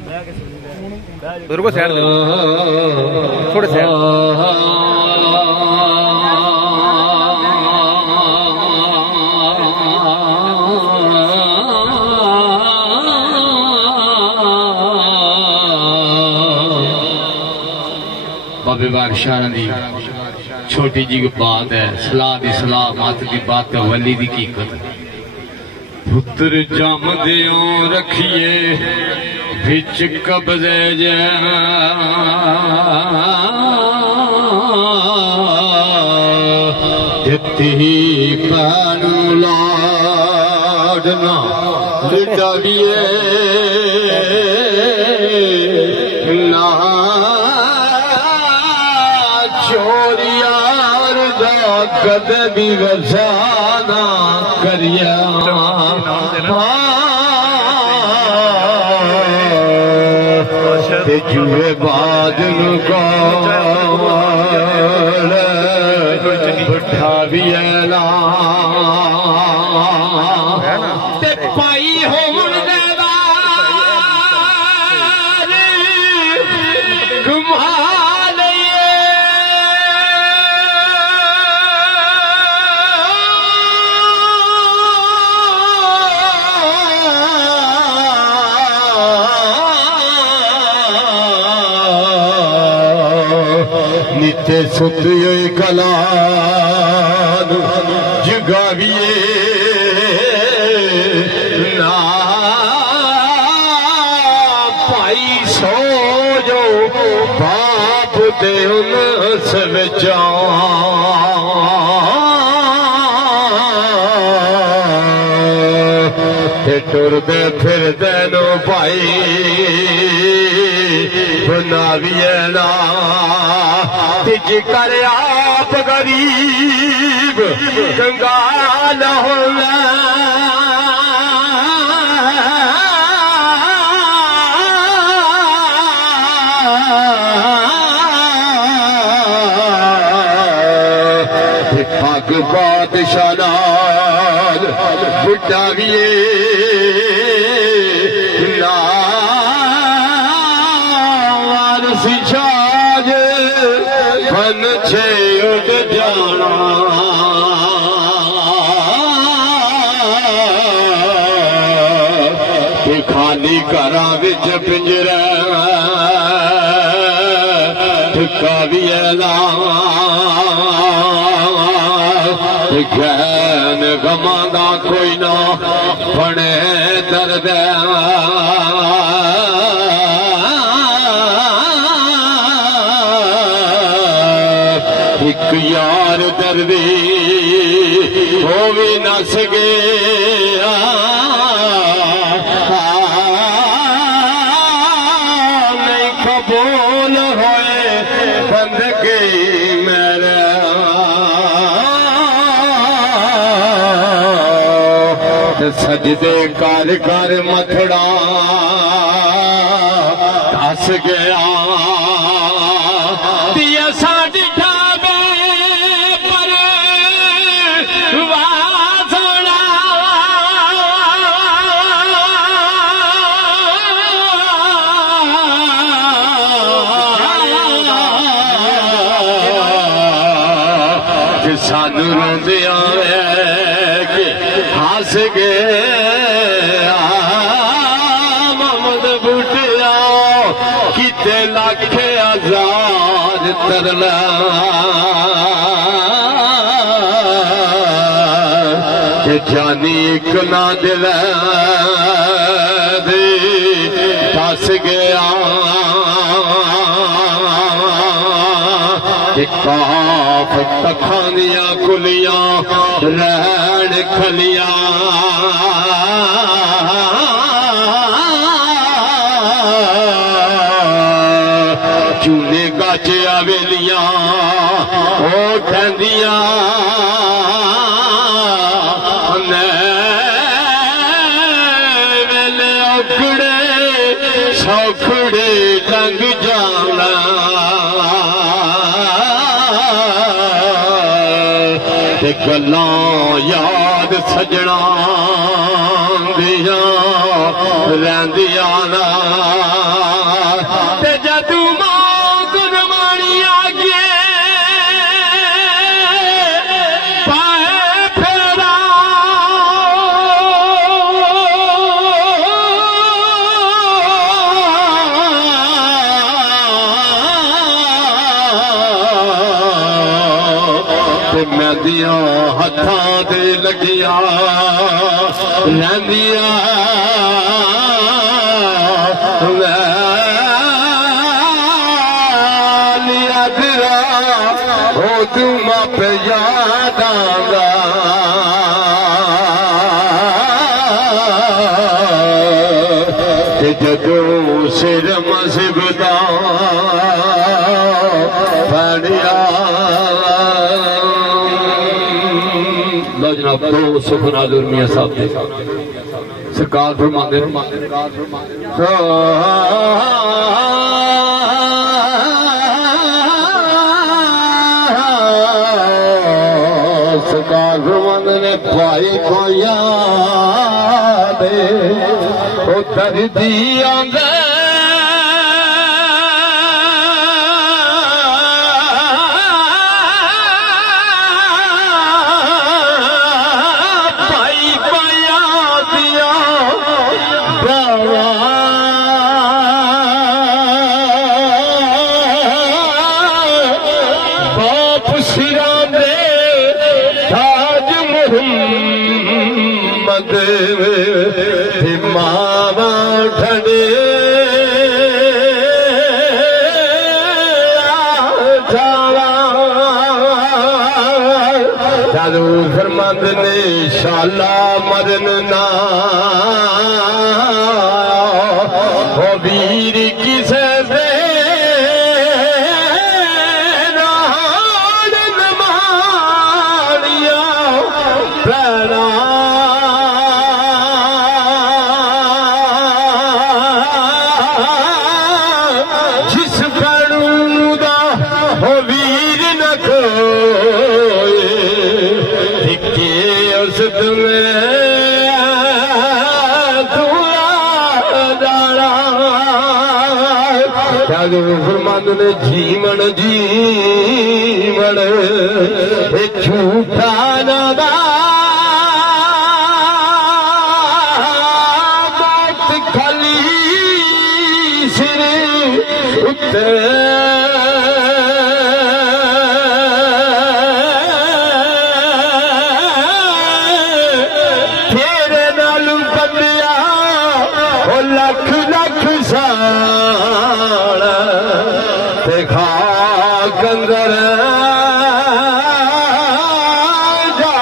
बुजुर्गो साइड दे थोड़े साइड बाबे बादशाह दी छोटी जी बात है, सलाह दी सलाह मात दी बात है, वली दी हकीकत। पुत्र जमदियों रखिए बिच कब्जे जिती पैनू लाडना लिटाड़िए ना चोरियार दा कदे भी रजाना करिया जुए बादल को उठा भी ऐला ते पाई होमन देवार घुमा नित्य सुतिए कला जगाविए ना भाई सो जो बाप दे उनस विचा टुरदे फिरदे नो भाई बनाविए ना तिज कर आप गरीब कंगाल होना भाग बादशाह नाल बुटाविए खाली घरा विच पिंजरा ठुका भी गैन गमांदा कोई ना बने दर्द एक यार दर्दी हो भी नस गया नहीं कबूल होए बंदगी मेरे सजदे कर कर मथड़ा धस गया दिया साड़ी ठावे पर वासड़ा सानू रोंदिया हस गए मोहम्मद बूटिया किते लख हजार तरला जानी एक ना दिल फस गया काफ तखानिया कुलिया रैन खलिया चूने गाचे आवेलिया ओ ठंडिया वेले औखड़े सौखड़े टंग जाना गल्लां याद सजना दियां रहिंदियां ना हथां ते लगिया लैंदिया लिया दिरा हो तू माप याद आंदा जदों सिर मज़बदा फड़िया लो जनाब दो सुखना दुर्मिया साहब दे सरकार फरमांदे सरकार फरमांदे ने भाई को याद ओ दर्दी आंदे मावा ठंडे जादू फरमंद ने शाला मरन ना हो वीर किसे दे मारिया प्यारा फरमांद ने जीवन जीवन झूठा नादा मौत खाली सिर उत्ते तेरे नाल बंदिया लख लख साल खा कंदर जा